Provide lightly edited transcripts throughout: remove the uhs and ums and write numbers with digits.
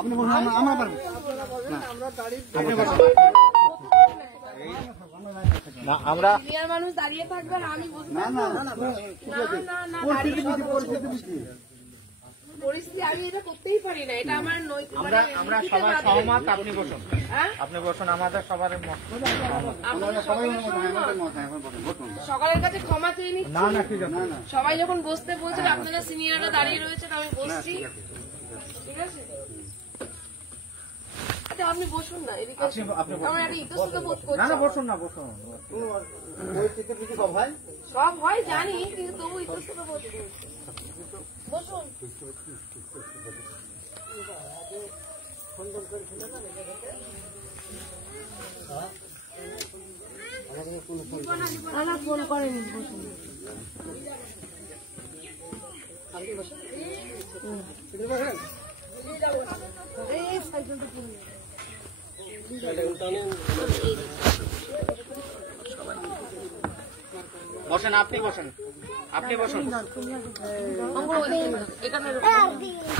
আপনি বলুন আমরা পারবো না, আমরা মানুষ দাঁড়িয়ে থাকবেন, আমি পরিস্থিতি আমি এটা করতেই পারি না, এটা আমার আমরা সবাই সহমত। আপনি বসুন, আপনি বসুন, আমাদের সবার সকালের কাছে ক্ষমা চেয়ে নিচ্ছি। না না, ঠিক আছে, সবাই যখন বসতে বলছেন, আপনারা সিনিয়ররা দাঁড়িয়ে রয়েছেন, আমি বসছি, ঠিক আছে? আচ্ছা আপনি বসুন না, এদিকে আমার একটা ইতস্তত বোধ করছে। না বসুন না, বসুন, সব হয় জানি, কিন্তু তবু ইতস্তত বোধ করছে। বসুন। ফোন করেন, বসুন। বসেন, আপনি বসেন, আপনি বসুন,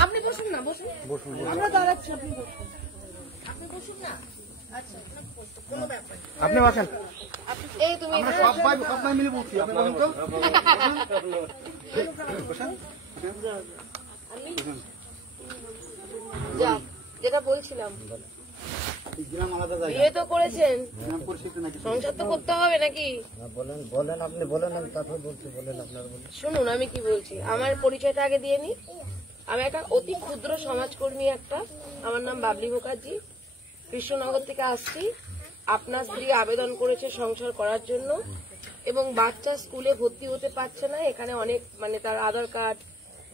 আপনি বসুন না, বসুন, আমরা দাঁড়াচ্ছি, আপনি বসুন, আপনি বসুন না। আচ্ছা কোনো ব্যাপার, আপনি বসেন। এই তুমি সবাই মিলে বসি, আপনি বলুন তো। যা যেটা বলছিলাম, বিয়ে তো করেছেন, সংসার তো করতে হবে নাকি? বলেন, আপনি বলেন, আমি কথা বলছি, বলেন আপনার। শুনুন আমি কি বলছি, আমার পরিচয়টা আগে দিয়ে নি। আমি একটা অতি ক্ষুদ্র সমাজকর্মী, আমার নাম বাবলি মুখার্জি, কৃষ্ণনগর থেকে আসছি। আপনার স্ত্রী আবেদন করেছে সংসার করার জন্য, এবং বাচ্চা স্কুলে ভর্তি হতে পারছে না। এখানে অনেক তার আধার কার্ড,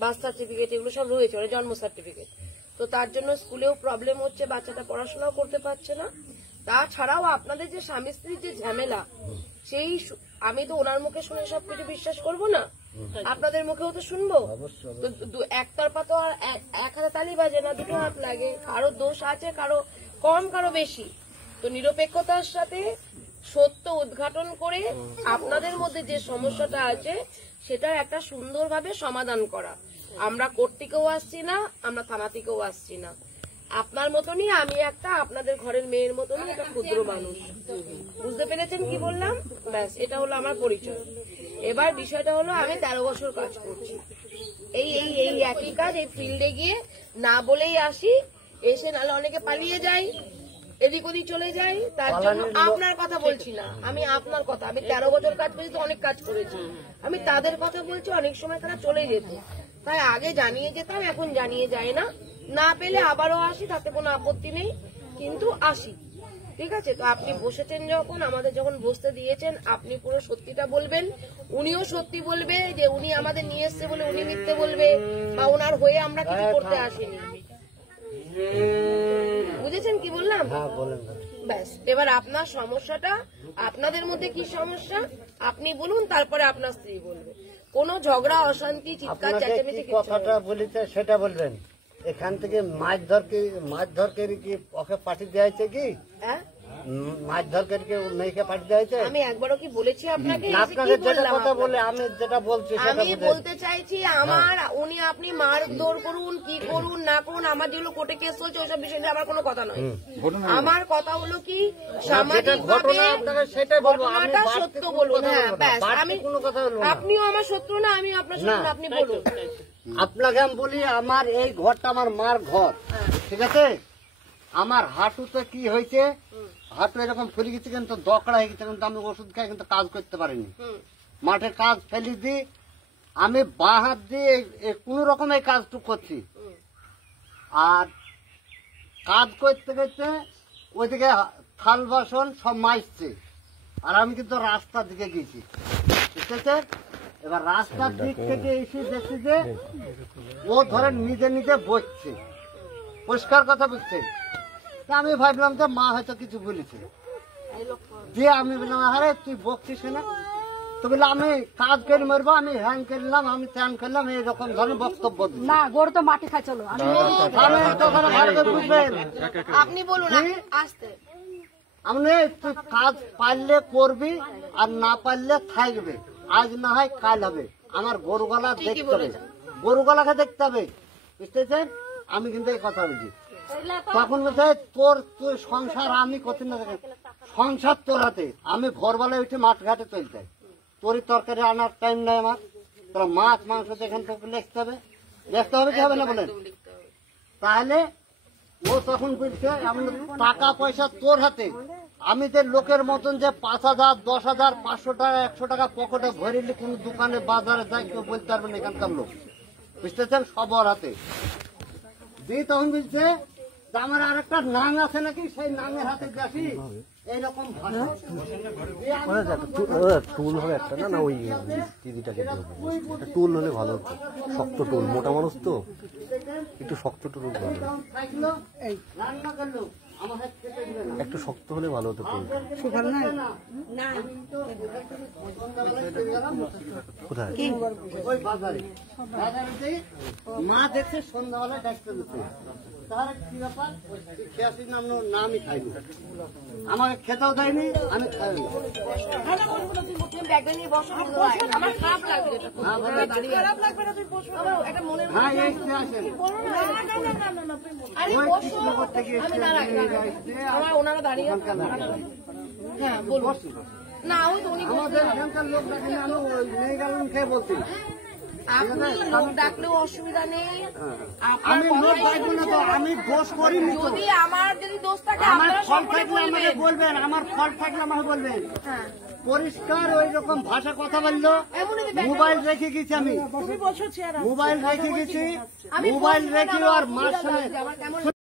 বার্থ সার্টিফিকেট এগুলো সব রয়েছে, জন্ম সার্টিফিকেট, তো তার জন্য স্কুলেও প্রবলেম হচ্ছে, বাচ্চাটা পড়াশোনাও করতে পারছে না। তাছাড়াও আপনাদের যে স্বামী স্ত্রীর যে ঝামেলা, সেই আমি তো ওনার মুখে শুনে সবকিছু বিশ্বাস করব না, আপনাদের মুখেও তো শুনবো। একতরফা তো আর এক হাতে তালি বাজে না, দুটো হাত লাগে, কারো দোষ আছে, কারো কম, কারো বেশি। তো নিরপেক্ষতার সাথে সত্য উদ্ঘাটন করে আপনাদের মধ্যে যে সমস্যাটা আছে সেটার একটা সুন্দরভাবে সমাধান করা। আমরা কোর্ট থেকেও আসছি না, আমরা থানা থেকেও আসছি না, আপনার মতনই আমি আপনাদের ঘরের মেয়ের মতনই একটা ক্ষুদ্র মানুষ। বুঝতে পেরেছেন কি বললাম? ব্যাস, এটা হলো আমার পরিচয়। এবার বিষয়টা হলো, আমি 13 বছর কাজ করছি, এই একই কাজ, এই ফিল্ডে গিয়ে না বলেই আসি, এসে নাহলে অনেকে পালিয়ে যায়, এদিক ওদিক চলে যায়। তার জন্য আপনার কথা বলছি না, আমি আপনার কথা, আমি 13 বছর কাজ করেছি, তো অনেক কাজ করেছি, আমি তাদের কথা বলছি। অনেক সময় তারা চলে যেত, তাই আগে জানিয়ে যেতাম, এখন জানিয়ে যায় না। না পেলে আবারও আসি, তাতে কোনো আপত্তি নেই, কিন্তু আসি, ঠিক আছে? তো আপনি বসেছেন যখন, আমাদের যখন বসতে দিয়েছেন, আপনি পুরো সত্যিটা বলবেন, উনিও সত্যি বলবে যে উনি আমাদের নিয়ে এসছে বলে উনি মিথ্যে বলবে, বা ওনার হয়ে আমরা কিছু করতে আসিনি। বুঝেছেন কি বললাম? ব্যাস, এবার আপনার সমস্যাটা, আপনাদের মধ্যে কি সমস্যা আপনি বলুন, তারপরে আপনার স্ত্রী বলবে। কোনো ঝগড়া, অশান্তি, চিৎকার, চেঁচামেচি কথাটা বলিতে সেটা বলবেন। এখান থেকে মাছ ধরকে কি ওকে পাঠিয়ে দেওয়া হয়েছে কি? মাছ ধরকে মেয়েকে পাঠিয়ে দেওয়া হয়েছে? আমি একবারও কি বলেছি আপনাকে? আপনাকে যেটা কথা বলে আমি যেটা বলছি, আমি বলতে চাইছি, আমার উনি আপনি মারধর করুন, কি করুন না করুন, আমার যেগুলো কোর্টে কেস চলছে ওইসব বিষয় নিয়ে আমার কোনো কথা নয়। আমার কথা হলো কি, সামাজিক ঘটনা সেটাই বলবো, ঘটনাটা সত্য বলুন। হ্যাঁ ব্যাস, আমি কোনো কথা বলবো না। আপনিও আমার শত্রু না, আমিও আপনার শত্রু না, আপনি বলুন। আপনাকে আমি বলি, আমার এই ঘরটা আমার মার ঘর, ঠিক আছে? আমার হাঁটুতে কি হয়েছে, হাঁটু এরকম ফুলে গেছে, কিন্তু দকড়া হয়ে গেছে, কিন্তু আমি ওষুধ খাই কিন্তু কাজ করতে পারিনি। মাঠে কাজ ফেলে দিই, আমি বাঁ হাত দিয়ে কোন রকম এই কাজটুকু করছি। আর কাজ করতে করতে ওইদিকে থাল বাসন সব মাজছে, আর আমি কিন্তু রাস্তার দিকে গেছি, ঠিক আছে? এবার রাস্তার দিক থেকে এসে দেখছি যে ও ধরেন নিজে নিজে বসছে, পরিষ্কার কথা বুঝছে। আমি ভাবলাম যে মা হয়তো কিছু বলেছে, দিয়ে আমি বললাম, আরে তুই বকছিস না? তো বললাম, আমি কাজ করে মারবো, আমি হ্যাং করলাম, আমি ত্যান করলাম, এইরকম ধরনের বক্তব্য না। গরু তো মাটি খাই, চলো বুঝবেন। আপনি বলুন, আমি তুই কাজ পারলে করবি, আর না পারলে থাকবে, আজ না হয় কাল হবে, আমার গরুগলা দেখতে হবে, গরুগলাকে দেখতে হবে, বুঝতেছেন? আমি কিন্তু এই কথা বলছি। তখন বলছে তোর তুই সংসার আমি করতে না, সংসার তোর হাতে। আমি ভোরবেলায় উঠে মাঠ ঘাটে চলতে, তোরই তরকারি আনার টাইম নাই আমার। তোরা মাছ মাংস দেখেন তোকে লিখতে হবে, লিখতে হবে কি হবে না বলেন? তাহলে ও তখন বলছে টাকা পয়সা তোর হাতে। আমি যে লোকের মতন যে 5,000, 10,000, 500 টাকা, 100 টাকা পকেটে ভরিলে কোন দোকানে বাজারে যাই কেউ বলতে পারবে না এখানকার লোক, বুঝতেছেন? সব ওর হাতে দিয়ে তখন বলছে আমার আর একটা নাং আছে নাকি, সেই নাঙের হাতে যাচ্ছি এইরকম ভাষা। টুল হবে একটা, না না ওই দিদিটাকে টুল হলে ভালো হতো, শক্ত টুল, মোটা মানুষ তো একটু শক্ত টুল ভালো, রান্না করলো একটু শক্ত হলে ভালো হতো টুল। কোথায়? ওই বাজারে, বাজারে মা দেখছে সন্ধ্যাবেলায় ডাক্তার দিচ্ছে। তার কি ব্যাপার? খেয়াছি নামই খাইনি, আমাকে খেতেও দেয়নি, আমি খাইনি। আমার খারাপ লাগবে, হ্যাঁ এই খেয়াছেন আমার ওনারা দাঁড়িয়ে হ্যাঁ বলবো না, ওই তো উনি আমাদের এখানকার লোক দেখেন, আমি নেই গেলাম খেয়ে বলছি। আপনি লোক ডাকলেও অসুবিধা নেই, আমি লোক ডাকবো না তো, আমি দোষ করিনি তো। যদি আমার যদি দোষ থাকে আমার আপনারা ফল সকলে থাকলে আমাকে বলবেন, আমার ফল থাকলে আমাকে বলবেন। পরিষ্কার ওই রকম ভাষা কথা বললো। মোবাইল রেখে গেছি আমি, মোবাইল রেখে গেছি, মোবাইল রেখে আর মার সামনে